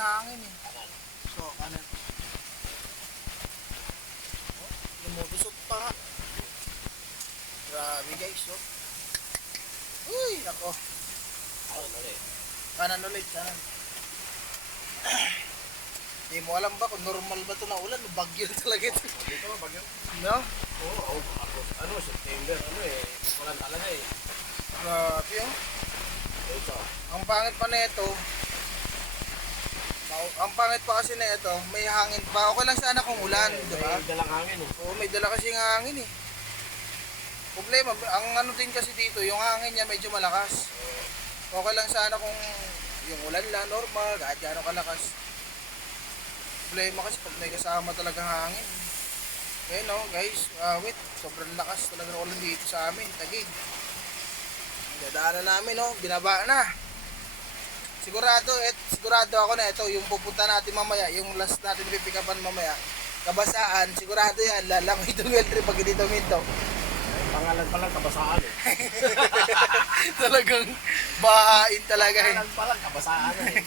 hangin eh. Kanan. So, kanan. Oh, lumulusot pa nga. Grabe guys, oh. Uy, nako. Kanan ulit. Kanan ulit, kanan. Hindi mo alam ba kung normal ba ito na ulan? Bagyo talaga ito. Dito ba bagyo? No? Oo, ano, September, ano eh. Walang talaga eh. Grabe oh. Dito. Ang pangit pa nito. Ang pangit pa kasi nito, may hangin pa. Okay lang sana kung ulan, di ba? May dalang hangin eh. Oo, may dala kasi ng hangin eh. Problema, ang ano din kasi dito, yung hangin niya medyo malakas. Okay lang sana kung yung ulan lang, normal, kahit gano'ng kalakas. Problema kasi pag may kasama talagang hangin. Kaya no, guys, wait, sobrang lakas talaga ng ulan dito sa amin, Taguig. Dadaanan namin, no, binaba na. Sigurado ako na ito, yung pupunta natin mamaya, yung last natin pipikapan mamaya, kabasaan, sigurado yan, lalangoy itong L3 pag hindi tuminto. Pangalan pa lang kabasaan eh. Talagang bahain talaga eh. Pangalan pa lang kabasaan eh.